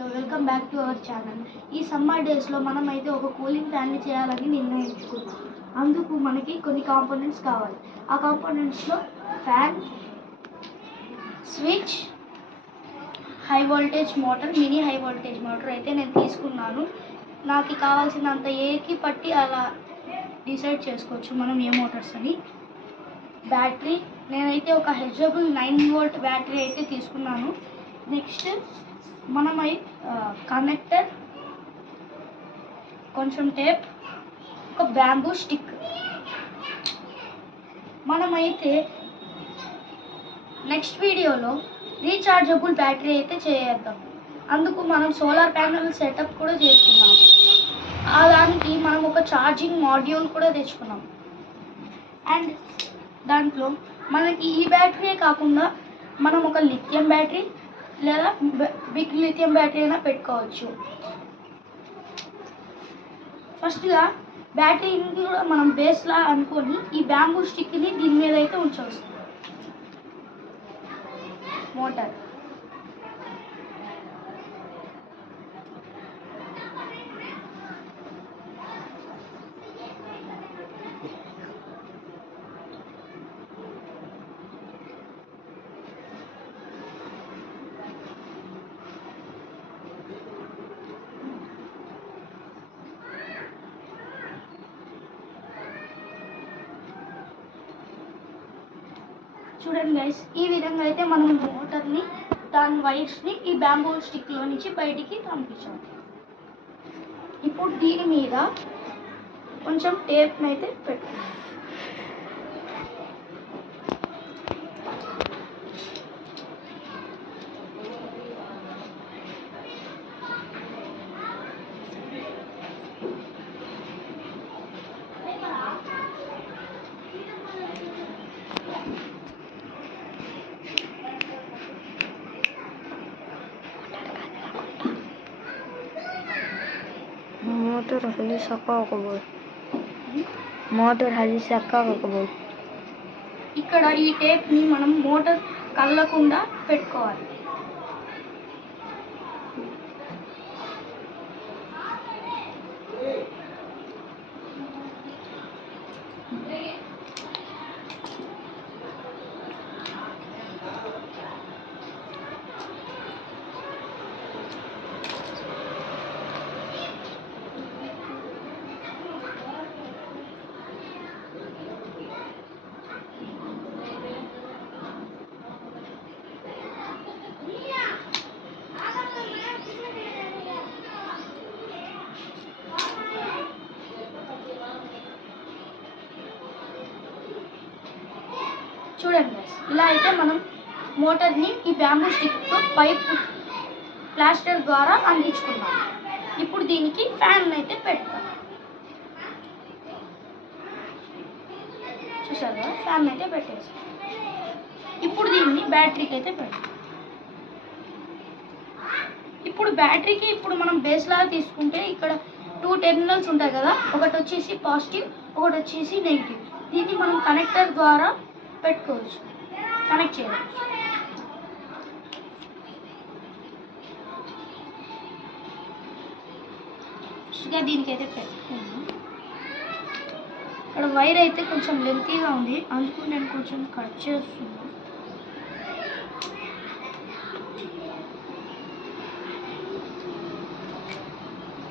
Welcome back to our channel. ఈ summer డేస్లో మనమైతే ఒక కూలింగ్ ఫ్యాన్ని చేయాలని నిర్ణయించుకున్నాం. అందుకు మనకి కొన్ని కాంపోనెంట్స్ కావాలి. ఆ కాంపోనెంట్స్లో fan, switch, high voltage motor, mini high voltage motor అయితే నేను తీసుకున్నాను. నాకు కావాల్సినంత ఏకి పట్టి అలా డిసైడ్ చేసుకోవచ్చు మనం ఏ మోటార్స్ అని. బ్యాటరీ నేనైతే ఒక హెచ్డబుల్ 9 వోల్ట్ బ్యాటరీ అయితే తీసుకున్నాను. నెక్స్ట్ మనమై కనెక్టర్, కొంచెం టేప్, ఒక బ్యాంబూ స్టిక్. మనమైతే నెక్స్ట్ వీడియోలో రీఛార్జబుల్ బ్యాటరీ అయితే చేద్దాం. అందుకు మనం సోలార్ ప్యానెల్ సెటప్ కూడా చేసుకున్నాం. దానికి మనం ఒక ఛార్జింగ్ మాడ్యూల్ కూడా తెచ్చుకున్నాం. అండ్ దాంట్లో మనకి ఈ బ్యాటరీ కాకుండా మనం ఒక లిథియం బ్యాటరీ లేదా బిగ్ లిథియం బ్యాటరీ అయినా పెట్టుకోవచ్చు. ఫస్ట్గా బ్యాటరీని కూడా మనం బేస్లా అనుకొని ఈ బ్యాంబూ స్టిక్ని దీని మీద అయితే ఉంచవచ్చు. మోటార్ చూడండి గైస్, ఈ విధంగా అయితే మనం మోటార్ని, దాని వైర్స్ని ఈ బ్యాంబూ స్టిక్లో నుంచి బయటికి పంపించాలి. ఇప్పుడు దీని మీద కొంచెం టేప్ని అయితే పెట్టాలి. मोटर हल्ली సక్కాకపోయి ఇక్కడ ఈ టేప్ని మనం మోటార్ కదలకుండా పెట్టుకోవాలి. చూడండి, ఇలా అయితే మనం మోటార్ని ఈ బ్యాంబూ స్టిక్తో పైప్ ప్లాస్టర్ ద్వారా అందించుకున్నాం. ఇప్పుడు దీనికి ఫ్యాన్ అయితే పెడతాం. చూసారు కదా, ఫ్యాన్ అయితే పెట్టేసి ఇప్పుడు దీన్ని బ్యాటరీకి అయితే పెడతాం. ఇప్పుడు బ్యాటరీకి మనం బేస్ లాగా తీసుకుంటే ఇక్కడ 2 టెర్మినల్స్ ఉంటాయి కదా, ఒకటి వచ్చేసి పాజిటివ్, ఒకటి వచ్చేసి నెగిటివ్. దీన్ని మనం కనెక్టర్ ద్వారా పెట్టుకోవచ్చు, కనెక్ట్ చేయవచ్చు. ఫస్ట్గా దీనికైతే పెట్టుకున్నాను. ఇక్కడ వైర్ అయితే కొంచెం లెంతీగా ఉంది, అందుకు నేను కొంచెం కట్ చేస్తున్నాను.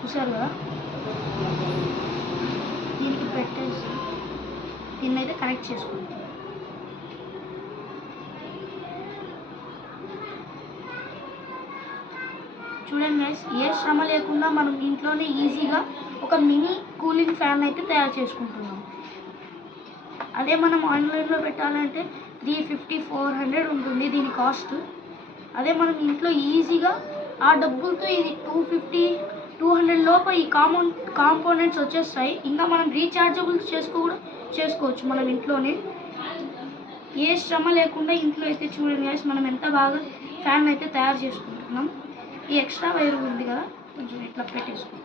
చూసారు కదా, దీనికి పెట్టేసి దీన్ని అయితే కనెక్ట్ చేసుకుంటాం. చూడండి గైస్, ఏ శ్రమ లేకుండా మనం ఇంట్లోనే ఈజీగా ఒక మినీ కూలింగ్ ఫ్యాన్ అయితే తయారు చేసుకుంటున్నాం. అదే మనం ఆన్లైన్లో పెట్టాలంటే 350-400 ఉంటుంది దీని కాస్ట్. అదే మనం ఇంట్లో ఈజీగా ఆ డబ్బులతో ఇది 250-200 లోపు ఈ కాంపోనెంట్స్ వచ్చేస్తాయి. ఇంకా మనం రీఛార్జబుల్ చేసుకోవచ్చు మనం ఇంట్లోనే, ఏ శ్రమ లేకుండా ఇంట్లో అయితే. చూడండి గైస్, మనం ఎంత బాగా ఫ్యాన్ అయితే తయారు చేసుకుంటున్నాం. ఈ ఎక్స్ట్రా వైర్ ఉంది కదా, కొంచెం ఇట్లా పెట్టేసుకుంటాం.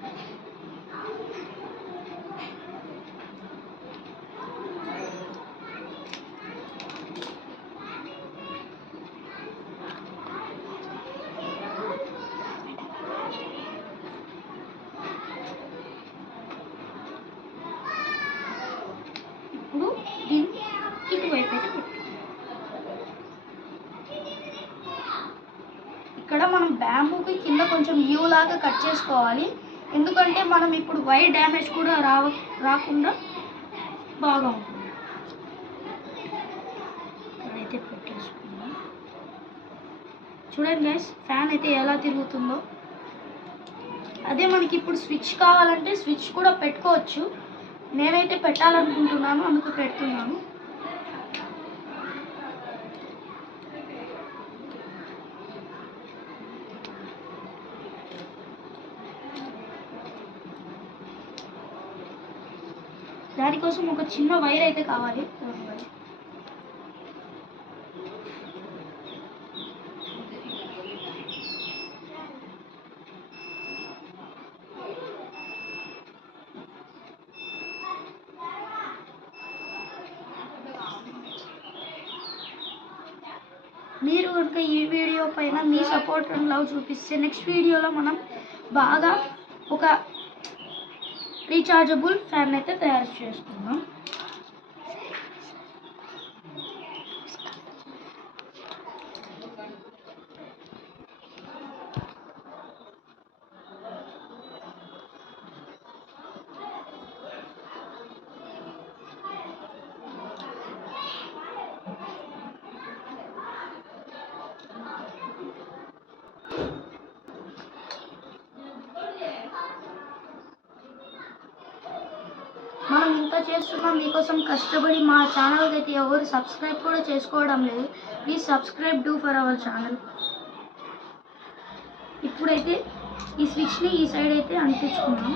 బ్యాంబూకి కింద కొంచెం యూ లాగా కట్ చేసుకోవాలి, ఎందుకంటే మనం ఇప్పుడు వైర్ డ్యామేజ్ కూడా రాకుండా బాగా ఉంటుంది. ఇక్కడైతే పెట్టేసుకుందాం. చూడండి గైస్, ఫ్యాన్ అయితే ఎలా తిరుగుతుందో. అదే మనకి ఇప్పుడు స్విచ్ కావాలంటే స్విచ్ కూడా పెట్టుకోవచ్చు. నేనైతే పెట్టాలనుకుంటున్నాను, అందుకు పెడుతున్నాను. దానికోసం ఒక చిన్న వైర్ అయితే కావాలి. మీరు కనుక ఈ వీడియో పైన మీ సపోర్ట్ అండ్ లవ్ చూపిస్తే నెక్స్ట్ వీడియోలో మనం బాగా ఒక రీఛార్జబుల్ ఫ్యాన్ అయితే తయారు చేసుకుందాం. మనం ఇంత చేస్తున్నాం మీకోసం కష్టపడి. మా ఛానల్కి అయితే ఎవరు సబ్స్క్రైబ్ కూడా చేసుకోవడం లేదు. Please subscribe do for our channel. ఇప్పుడైతే ఈ స్విచ్ని ఈ సైడ్ అయితే అంటించుకున్నాం.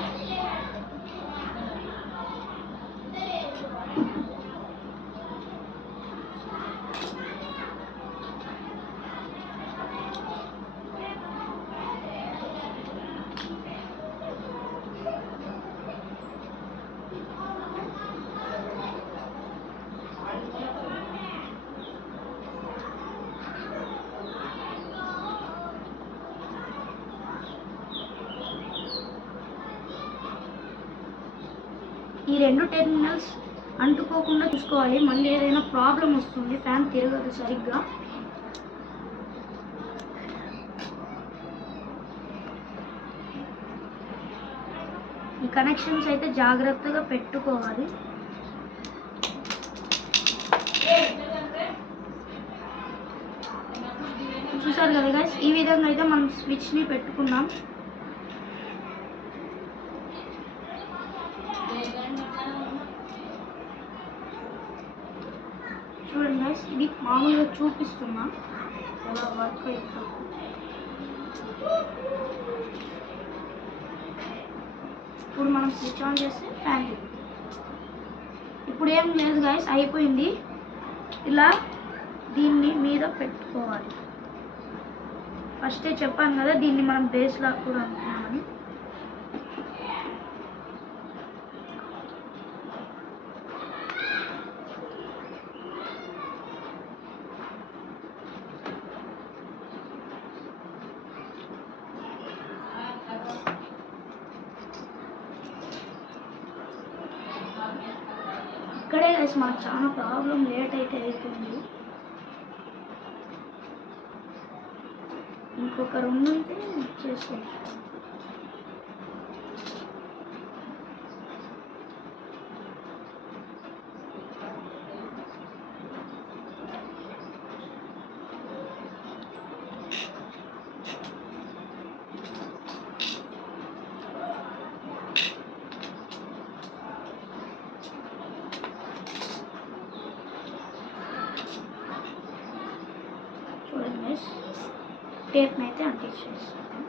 ఈ రెండు టెర్మినల్స్ అంటుకోకుండా చూసుకోవాలి, మళ్ళీ ఏదైనా ప్రాబ్లం వస్తుంది, ఫ్యాన్ తిరగదు సరిగ్గా. ఈ కనెక్షన్స్ అయితే జాగ్రత్తగా పెట్టుకోవాలి. చూసారు కదా గైస్, ఈ విధంగా అయితే మనం స్విచ్ని పెట్టుకున్నాం. చూడండి గైస్, ఇది మామూలుగా చూపిస్తున్నా ఎలా వర్క్ అవుతుంది. ఇప్పుడు మనం స్విచ్ ఆన్ చేస్తే ఫ్యాన్ తిరుగుతుంది. ఇప్పుడు ఏం లేదు గైస్, అయిపోయింది. ఇలా దీన్ని మీద పెట్టుకోవాలి. ఫస్టే చెప్పాను కదా, దీన్ని మనం బేస్ లాగా కూడా అనుకున్నామని. ఇక్కడే గైస్ మాకు చాలా ప్రాబ్లం, లేట్ అయితే అవుతుంది. ఇంకొక 2 ఉంటే చేసుకోవచ్చు. చూడండి గైస్, టేప్ని అయితే అంటించేస్తాను.